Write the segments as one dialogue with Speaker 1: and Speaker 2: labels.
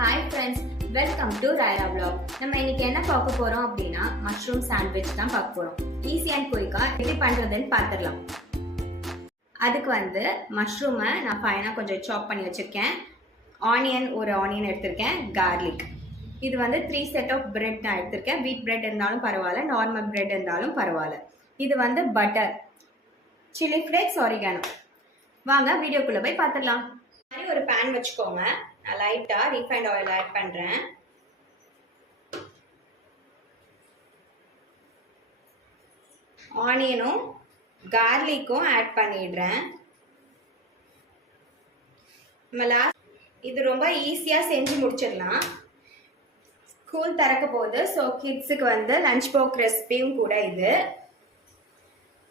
Speaker 1: Hi friends welcome to Rayara blog நம்ம இன்னைக்கு என்ன பார்க்க போறோம் அப்படின்னா மஷ்ரூம் சாண்ட்விச் தான் பார்க்க போறோம். ஈஸி அண்ட் குயிக்கா எப்படி பண்றதுன்னு பார்த்துடலாம். அதுக்கு வந்து மஷ்ரூமை நான் ஃபைனாக கொஞ்சம் சாப் பண்ணி வச்சுருக்கேன். ஆனியன் ஒரு ஆனியன் எடுத்திருக்கேன் கார்லிக் இது வந்து த்ரீ செட் ஆஃப் பிரெட் நான் எடுத்திருக்கேன். வீட் பிரெட் இருந்தாலும் பரவாயில்ல நார்மல் பிரெட் இருந்தாலும் பரவாயில்ல. இது வந்து பட்டர் சில்லி ஃப்ளேக்ஸ் ஆரிகானோ வாங்க வீடியோக்குள்ளே போய் பார்த்துடலாம். இந்த மாதிரி ஒரு பேன் வச்சுக்கோங்க. நான் லைட்டாக ரீஃபைண்ட் ஆயில் ஆட் பண்ணுறேன் ஆனியனும் கார்லிக்கும் ஆட் பண்ணிடுறேன். நம்ம இது ரொம்ப ஈஸியாக செஞ்சு முடிச்சிடலாம். ஸ்கூல் திறக்க போகுது ஸோ கிட்ஸுக்கு வந்து லஞ்ச் பாக் ரெசிபியும் கூட இது.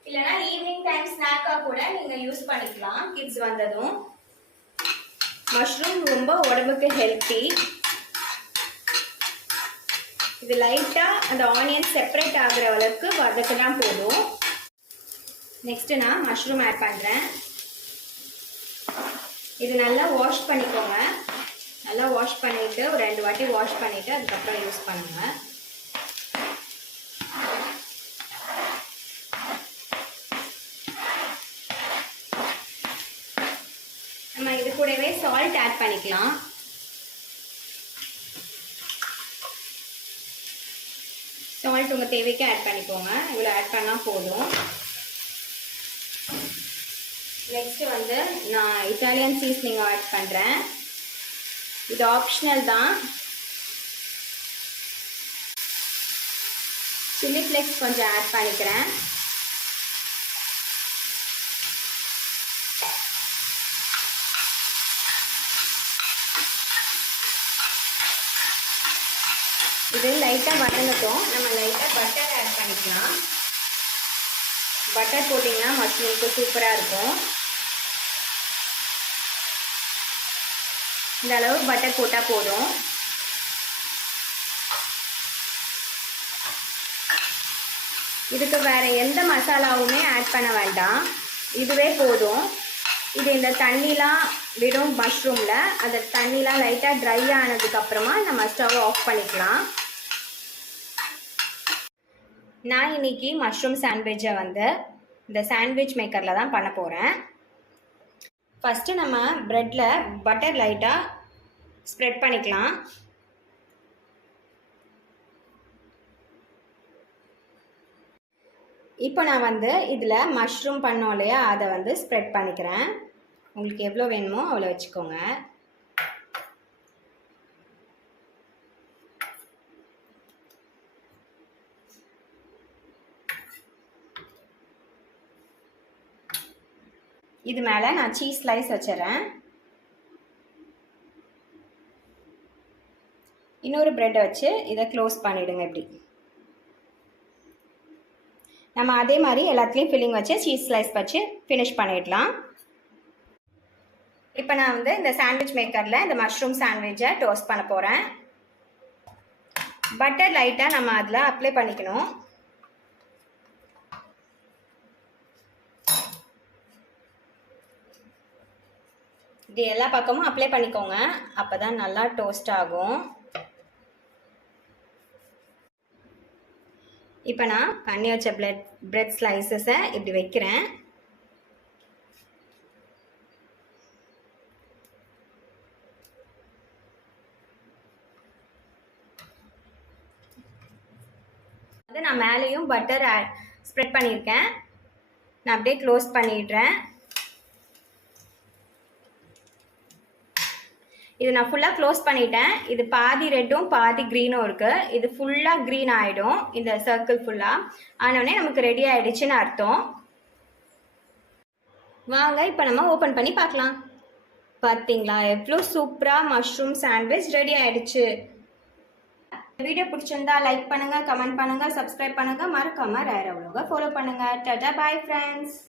Speaker 1: இல்லைனா ஈவினிங் டைம் ஸ்நாக்காக கூட நீங்கள் யூஸ் பண்ணிக்கலாம் கிட்ஸ் வந்ததும். மஷ்ரூம் ரொம்ப உடம்புக்கு ஹெல்த்தி இது லைட்டாக அந்த ஆனியன் செப்பரேட் ஆகுற அளவுக்கு வதக்குனா போதும். நெக்ஸ்ட்டு நான் மஷ்ரூம் ஆட் பண்ணுறேன் இது நல்லா வாஷ் பண்ணிக்கோங்க. நல்லா வாஷ் பண்ணிவிட்டு ஒரு ரெண்டு வாட்டி வாஷ் பண்ணிவிட்டு அதுக்கப்புறம் யூஸ் பண்ணுங்கள் நம்ம இது கூடவே சால்ட் ஆட் பண்ணிக்கலாம். சால்ட் உங்கள் தேவைக்கு ஆட் பண்ணிக்கோங்க. இவ்வளோ ஆட் பண்ணால் போதும். நெக்ஸ்ட் வந்து நான் இட்டாலியன் சீஸ்னிங் ஆட் பண்ணுறேன் இது ஆப்ஷனல் தான். சில்லி ஃப்ளெக்ஸ் கொஞ்சம் ஆட் பண்ணிக்கிறேன். இது லைட்டாக வதங்கட்டும் நம்ம லைட்டாக பட்டர் ஆட் பண்ணிக்கலாம். பட்டர் போட்டிங்கன்னா மஷ்ரூமுக்கு சூப்பராக இருக்கும். இந்த அளவு பட்டர் போட்டால் போதும். இதுக்கு வேறு எந்த மசாலாவுமே ஆட் பண்ண வேண்டாம். இதுவே போதும். இது இந்த தண்ணிலாம் விடும் மஷ்ரூமில் அந்த தண்ணிலாம் லைட்டாக ட்ரை ஆனதுக்கப்புறமா நம்ம ஸ்டவ் ஆஃப் பண்ணிக்கலாம். நான் இன்னைக்கு மஷ்ரூம் சாண்ட்விட்சை வந்து இந்த சாண்ட்விச் மேக்கரில் தான் பண்ண போகிறேன் ஃபஸ்ட்டு நம்ம ப்ரெட்டில் பட்டர் லைட்டாக ஸ்ப்ரெட் பண்ணிக்கலாம். இப்போ நான் வந்து இதில் மஷ்ரூம் பண்ணோம் இல்லையா அதை வந்து ஸ்ப்ரெட் பண்ணிக்கிறேன். உங்களுக்கு எவ்வளோ வேணுமோ அவ்வளோ வச்சுக்கோங்க. இது மேலே நான் சீஸ் ஸ்லைஸ் வச்சிடறேன். இன்னொரு ப்ரெட்டை வச்சு இதை க்ளோஸ் பண்ணிவிடுங்க இப்படி. நம்ம அதே மாதிரி எல்லாத்துலேயும் ஃபில்லிங் வச்சு சீஸ் ஸ்லைஸ் வச்சு ஃபினிஷ் பண்ணிடலாம். இப்போ நான் வந்து இந்த சாண்ட்விச் மேக்கரில் இந்த மஷ்ரூம் சாண்ட்விட்சை டோஸ்ட் பண்ண போகிறேன் பட்டர் லைட்டாக நம்ம அதில் அப்ளை பண்ணிக்கணும். இது எல்லா பக்கமும் அப்ளை பண்ணிக்கோங்க. அப்போ தான் நல்லா டோஸ்ட் ஆகும். இப்போ நான் பண்ணி வச்ச பிரெட் பிரெட் ஸ்லைசஸை இப்படி வைக்கிறேன். அது நான் மேலேயும் பட்டர் ஸ்ப்ரெட் பண்ணியிருக்கேன். நான் அப்படியே க்ளோஸ் பண்ணிடுறேன். இது நான் ஃபுல்லாக க்ளோஸ் பண்ணிட்டேன். இது பாதி ரெட்டும் பாதி க்ரீனும் இருக்குது இது ஃபுல்லாக க்ரீன் ஆகிடும் இந்த சர்க்கிள் ஃபுல்லாக ஆனோடனே நமக்கு ரெடி ஆகிடுச்சின்னு அர்த்தம். வாங்க இப்போ நம்ம ஓப்பன் பண்ணி பார்க்கலாம். பார்த்தீங்களா எவ்வளோ சூப்பராக மஷ்ரூம் சாண்ட்விச் ரெடி ஆகிடுச்சு வீடியோ பிடிச்சிருந்தா லைக் பண்ணுங்கள் கமெண்ட் பண்ணுங்கள் சப்ஸ்கிரைப் பண்ணுங்கள் மறக்காமல் ரேர் அவ்வளோக ஃபாலோ பண்ணுங்கள் டாடா பாய் ஃப்ரெண்ட்ஸ்